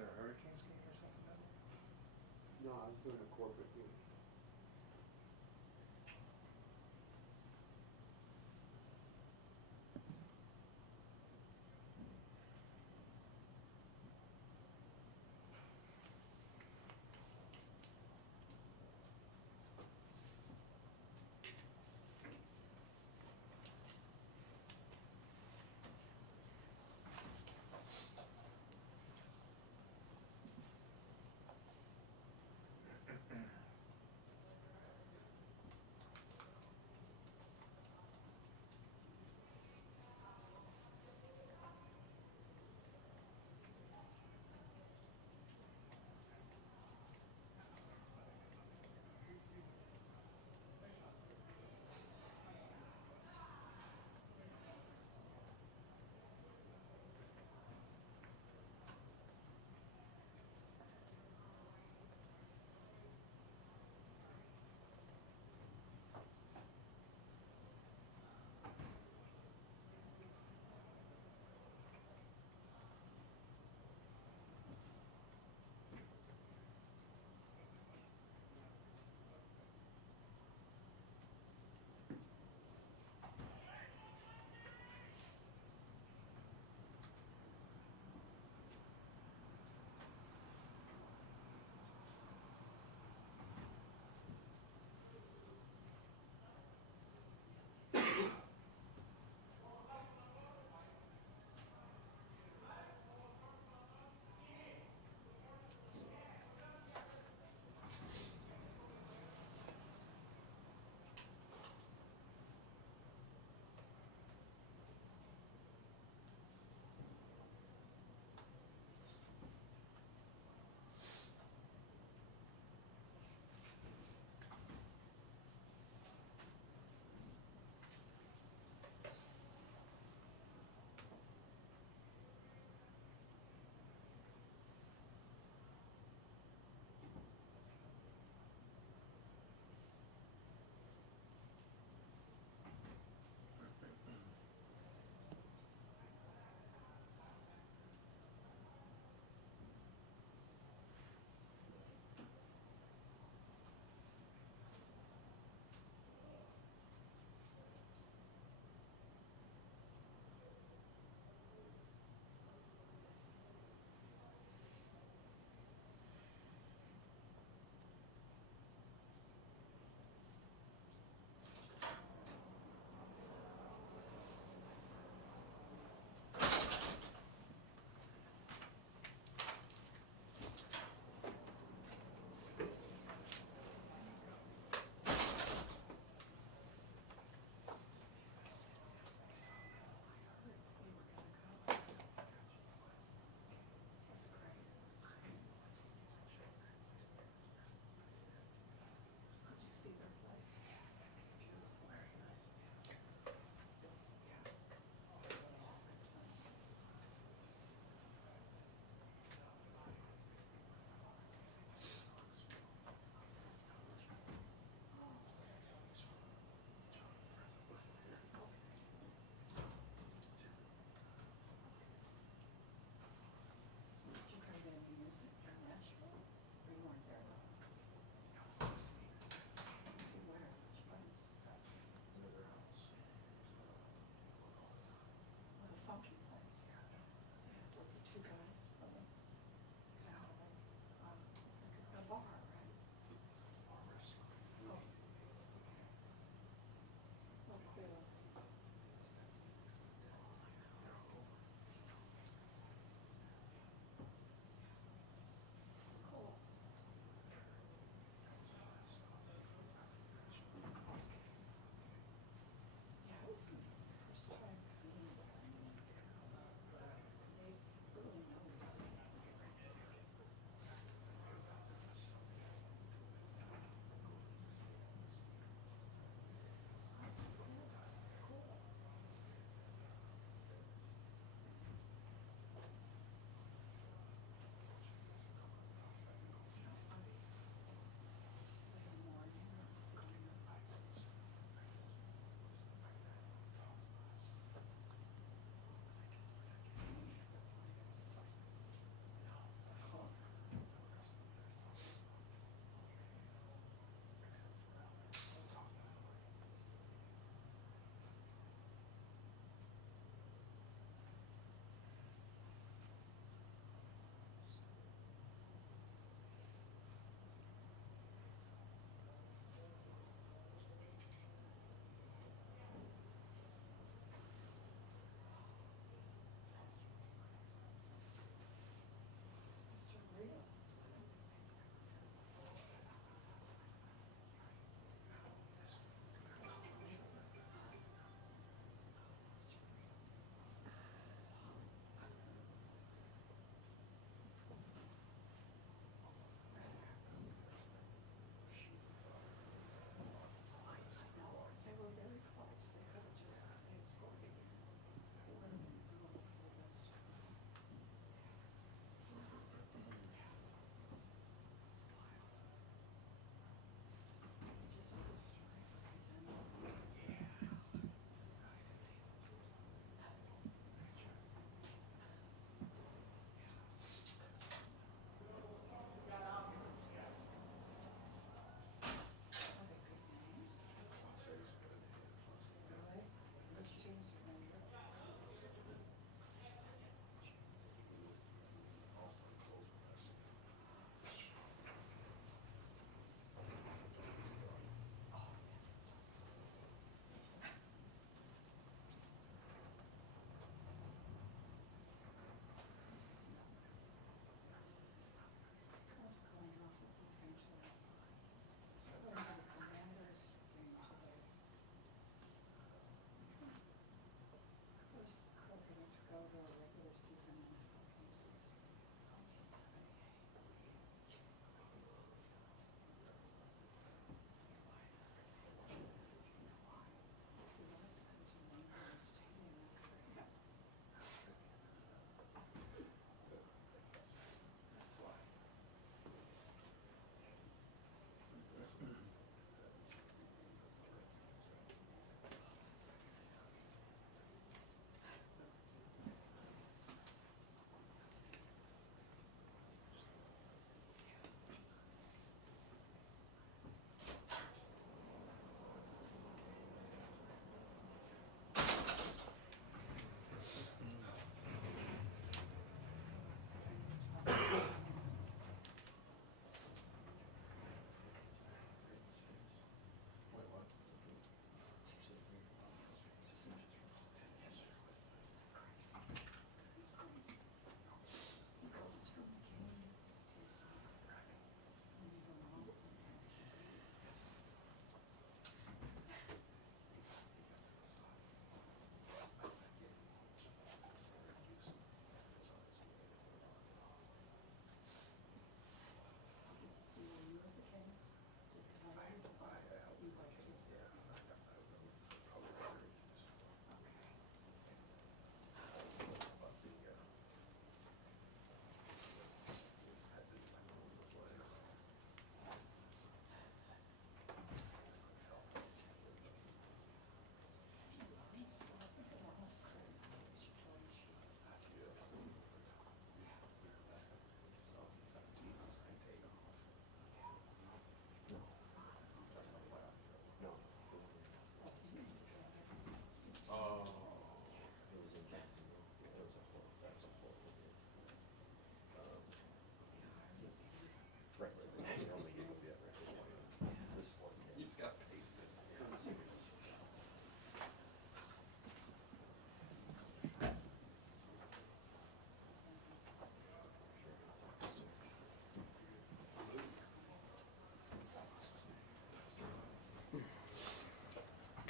there a Hurricanes game or something down there? No, I was doing a corporate meeting.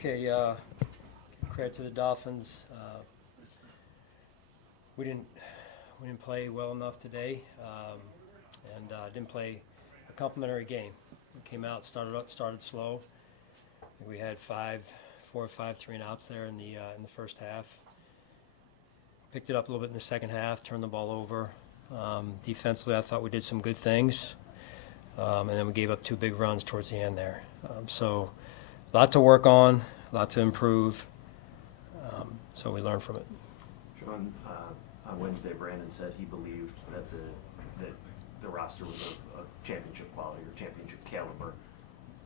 Okay, credit to the Dolphins. We didn't play well enough today, and didn't play a complimentary game. We came out, started slow. I think we had 4 or 5 3-and-outs there in the first half. Picked it up a little bit in the second half, turned the ball over. Defensively, I thought we did some good things, and then we gave up 2 big runs towards the end there. So a lot to work on, a lot to improve, so we learned from it. Sean, on Wednesday, Brandon said he believed that the roster was of championship quality or championship caliber.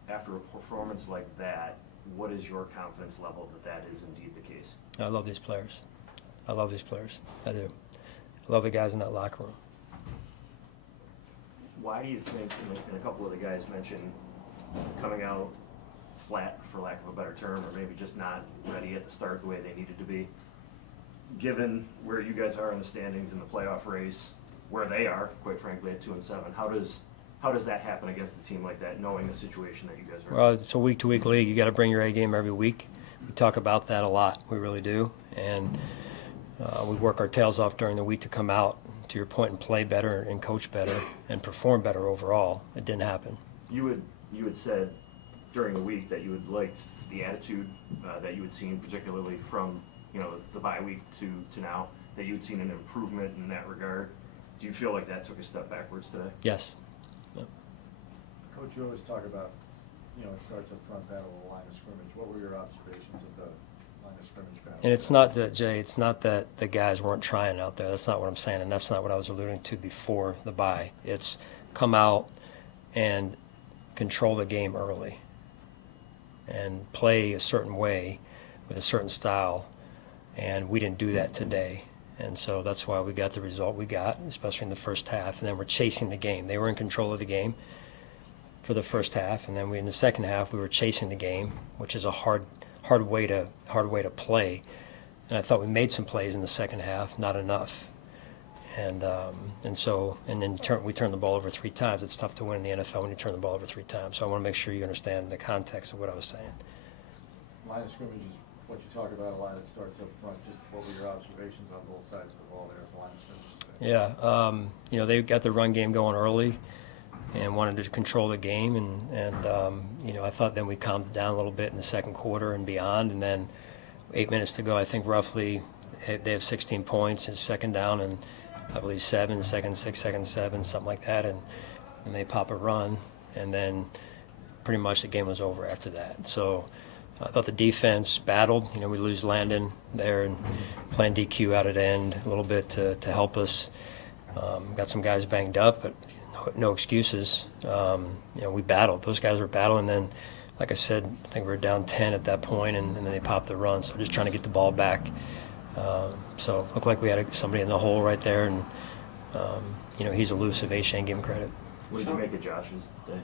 After a performance like that, what is your confidence level that is indeed the case? I love these players. I do. I love the guys in that locker room. Why do you think, and a couple of the guys mentioned coming out flat, for lack of a better term, or maybe just not ready at the start the way they needed to be? Given where you guys are in the standings in the playoff race, where they are, quite frankly, at 2-7, how does that happen against a team like that, knowing the situation that you guys are in? Well, it's a week-to-week league. You got to bring your A game every week. We talk about that a lot. We really do, and we work our tails off during the week to come out, to your point, and play better and coach better and perform better overall. It didn't happen. You had said during the week that you had liked the attitude that you had seen, particularly from the bye week to now, that you had seen an improvement in that regard. Do you feel like that took a step backwards today? Yes. Yep. Coach, you always talk about, it starts up front, battle of the line of scrimmage. What were your observations of the line of scrimmage battle? And it's not that, Jay, it's not that the guys weren't trying out there. That's not what I'm saying, and that's not what I was alluding to before the bye. It's come out and control the game early and play a certain way with a certain style, and we didn't do that today. And so that's why we got the result we got, especially in the first half, and then we're chasing the game. They were in control of the game for the first half, and then in the second half we were chasing the game, which is a hard way to play. And I thought we made some plays in the second half, not enough. And then we turned the ball over 3 times. It's tough to win in the NFL when you turn the ball over 3 times. So I want to make sure you understand the context of what I was saying. Line of scrimmage is what you talk about a lot. It starts up front. Just what were your observations on both sides of the ball there at the line of scrimmage today? Yeah, they got the run game going early and wanted to control the game, and I thought then we calmed it down a little bit in the second quarter and beyond, and then 8 minutes to go, I think roughly they have 16 points. It's second down and I believe 7, second 6, second 7, something like that, and they pop a run, and then pretty much the game was over after that. So I thought the defense battled. We lose Landon there and playing DQ out at end a little bit to help us. Got some guys banged up, but no excuses. We battled. Those guys were battling. Then, like I said, I think we were down 10 at that point, and then they popped the run. So just trying to get the ball back. So it looked like we had somebody in the hole right there, and he's elusive. A-Shane, give him credit. What did you make of Josh's day?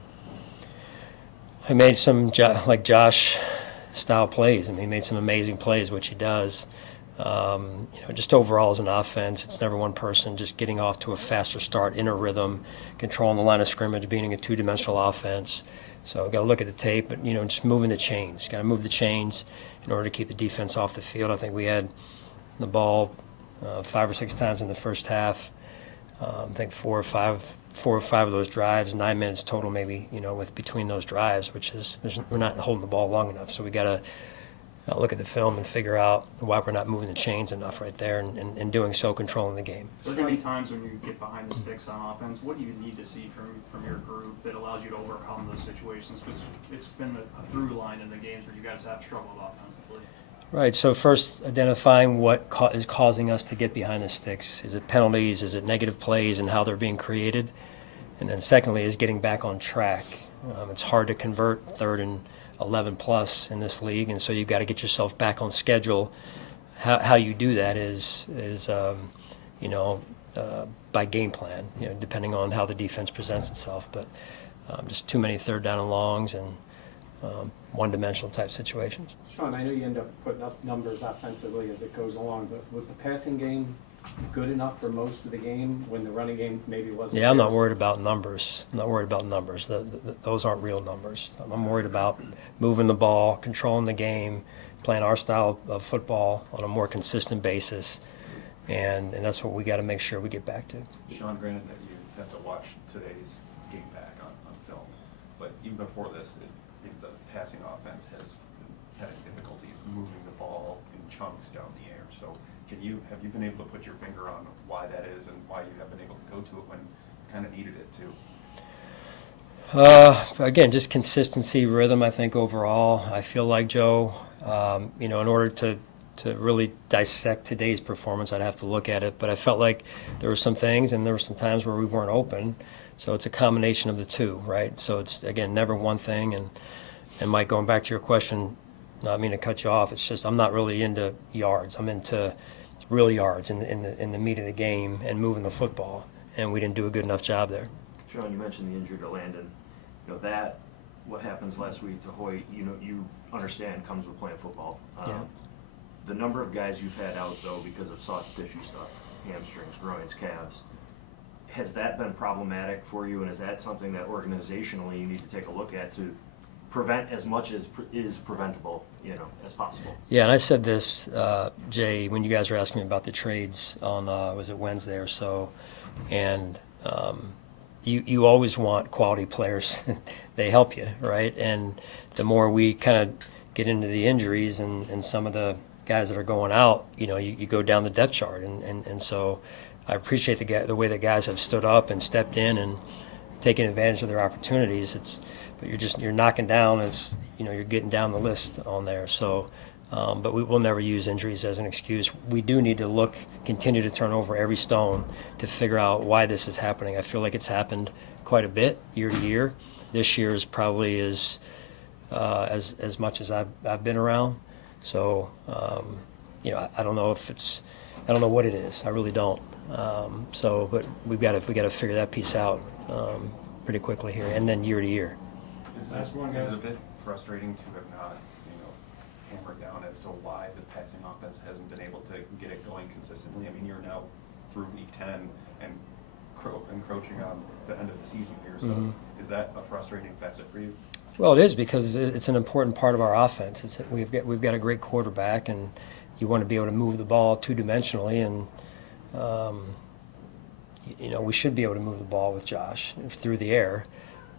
I made some Josh-style plays. I mean, he made some amazing plays, which he does. Just overall as an offense, it's never one person. Just getting off to a faster start, in a rhythm, controlling the line of scrimmage, being a 2-dimensional offense. So got to look at the tape, but just moving the chains. Got to move the chains in order to keep the defense off the field. I think we had the ball 5 or 6 times in the first half. I think 4 or 5 of those drives, 9 minutes total, maybe. With between those drives, which is we're not holding the ball long enough. So we got to look at the film and figure out why we're not moving the chains enough right there, and doing so, controlling the game. There are going to be times when you get behind the sticks on offense. What do you need to see from your group that allows you to overcome those situations? Because it's been a through line in the games where you guys have struggled offensively. Right, so first identifying what is causing us to get behind the sticks. Is it penalties? Is it negative plays and how they're being created? And then secondly is getting back on track. It's hard to convert 3rd and 11 plus in this league, and so you've got to get yourself back on schedule. How you do that is by game plan, depending on how the defense presents itself. But just too many 3rd down and longs and one-dimensional type situations. Sean, I know you end up putting up numbers offensively as it goes along, but was the passing game good enough for most of the game when the running game maybe wasn't? Yeah, I'm not there? worried about numbers. I'm not worried about numbers. Those aren't real numbers. I'm worried about moving the ball, controlling the game, playing our style of football on a more consistent basis, and that's what we got to make sure we get back to. Sean, granted that you have to watch today's game back on film, but even before this, the passing offense has been having difficulties moving the ball in chunks down the air. So have you been able to put your finger on why that is and why you have been able to go to it when you kind of needed it too? Again, just consistency, rhythm, I think, overall. I feel like, Joe, in order to really dissect today's performance, I'd have to look at it. But I felt like there were some things and there were some times where we weren't open. So it's a combination of the two, right? So it's, again, never one thing. And Mike, going back to your question, I mean to cut you off, it's just I'm not really into yards. I'm into real yards in the meat of the game and moving the football. And we didn't do a good enough job there. Sean, you mentioned the injury to Landon. What happens last week to Hoyt, you understand comes with playing football. Yeah. The number of guys you've had out, though, because of soft tissue stuff, hamstrings, groins, calves, has that been problematic for you, and is that something that organizationally you need to take a look at to prevent as much as is preventable, as possible? Yeah, and I said this, Jay, when you guys were asking me about the trades on, was it Wednesday or so, and you always want quality players. They help you, right? And the more we kind of get into the injuries and some of the guys that are going out, you go down the depth chart. And so I appreciate the way that guys have stood up and stepped in and taken advantage of their opportunities. But you're knocking down, you're getting down the list on there. So, but we will never use injuries as an excuse. We do need to continue to turn over every stone to figure out why this is happening. I feel like it's happened quite a bit year to year. This year is probably as much as I've been around. So, I don't know I don't know what it is. I really don't. But we got to figure that piece out pretty quickly here, and then year to year. Is Last one, it guys. a bit frustrating to have not, hammered down as to why the passing offense hasn't been able to get it going consistently? I mean, you're now through week 10 and encroaching on the end of the season here. So is that a frustrating facet for you? Well, it is, because it's an important part of our offense. We've got a great quarterback, and you want to be able to move the ball two-dimensionally, and we should be able to move the ball with Josh through the air.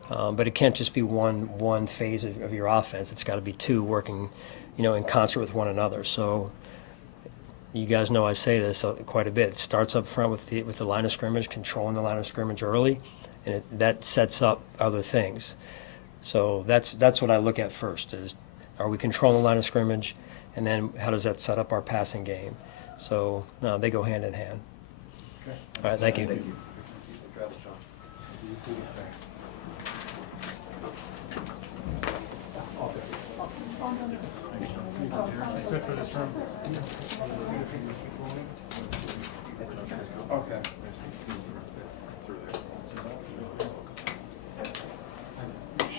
But it can't just be one phase of your offense. It's got to be two working, in concert with one another. So you guys know I say this quite a bit. It starts up front with the line of scrimmage, controlling the line of scrimmage early, and that sets up other things. So that's what I look at first: is are we controlling the line of scrimmage, and then how does that set up our passing game? So they go hand in hand. Okay. All right, thank you. Thank you. Travel, Sean. You too. Thanks. Oh, no, no. Except for this room.